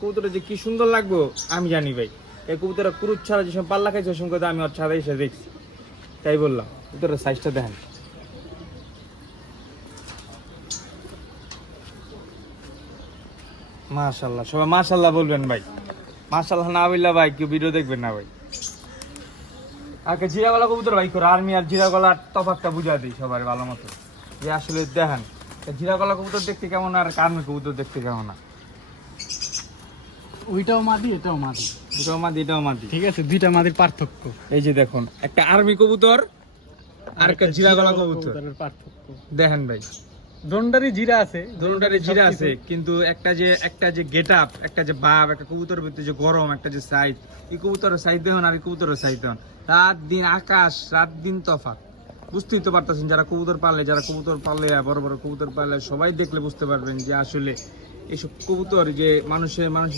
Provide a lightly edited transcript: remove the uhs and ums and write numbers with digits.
কবুতরটা যে কি সুন্দর লাগবো আমি জানি ভাই। এই কবুতরটা কুরুচ ছাড়া যে সময় পাল্লা খাইছে ওই সময় আমি ওর ছাদে এসে দেখছি, তাই বললাম। কবুতরের সাইজটা দেখেন, মাশাআল্লাহ। সবাই মাশাআল্লাহ বলবেন ভাই, মাশাআল্লাহ না বললে ভাই কেউ ভিডিও দেখবেন না ভাই। আগে জিরা গলা কবুতর ভাই করে আর্মি আর জিরা গলার তফাৎটা বুঝা দিই সবার ভালো মতো, যে আসলে দেখেন জিরা গলা কবুতর দেখতে কেমন আর আর্মি কবুতর দেখতে কেমন না। ওইটাও মাদি, এটাও মাদি। এটাও মাদি, এটাও মাদি, ঠিক আছে, দুইটা মাদির পার্থক্য। এই যে দেখুন একটা আর্মি কবুতর আর একটা জিরা গলা কবুতর, কবুতরের পার্থক্য দেখেন ভাই। দোনটারই জিরা আছে, দোনোটারে জিরা আছে, কিন্তু একটা যে গেট আপ, একটা যে ভাব, একটা কবুতরের ভিতরে যে গরম, একটা যে সাইজ, এই কবুতরের সাইজ দেখুন আর এই কবুতরের সাইজ দেখুন, রাত দিন আকাশ, রাত দিন তফাৎ। বুঝতেই তো পারতেছেন যারা কবুতর পালে বড় বড় কবুতর পালে সবাই দেখলে বুঝতে পারবেন যে আসলে এইসব কবুতর যে মানুষ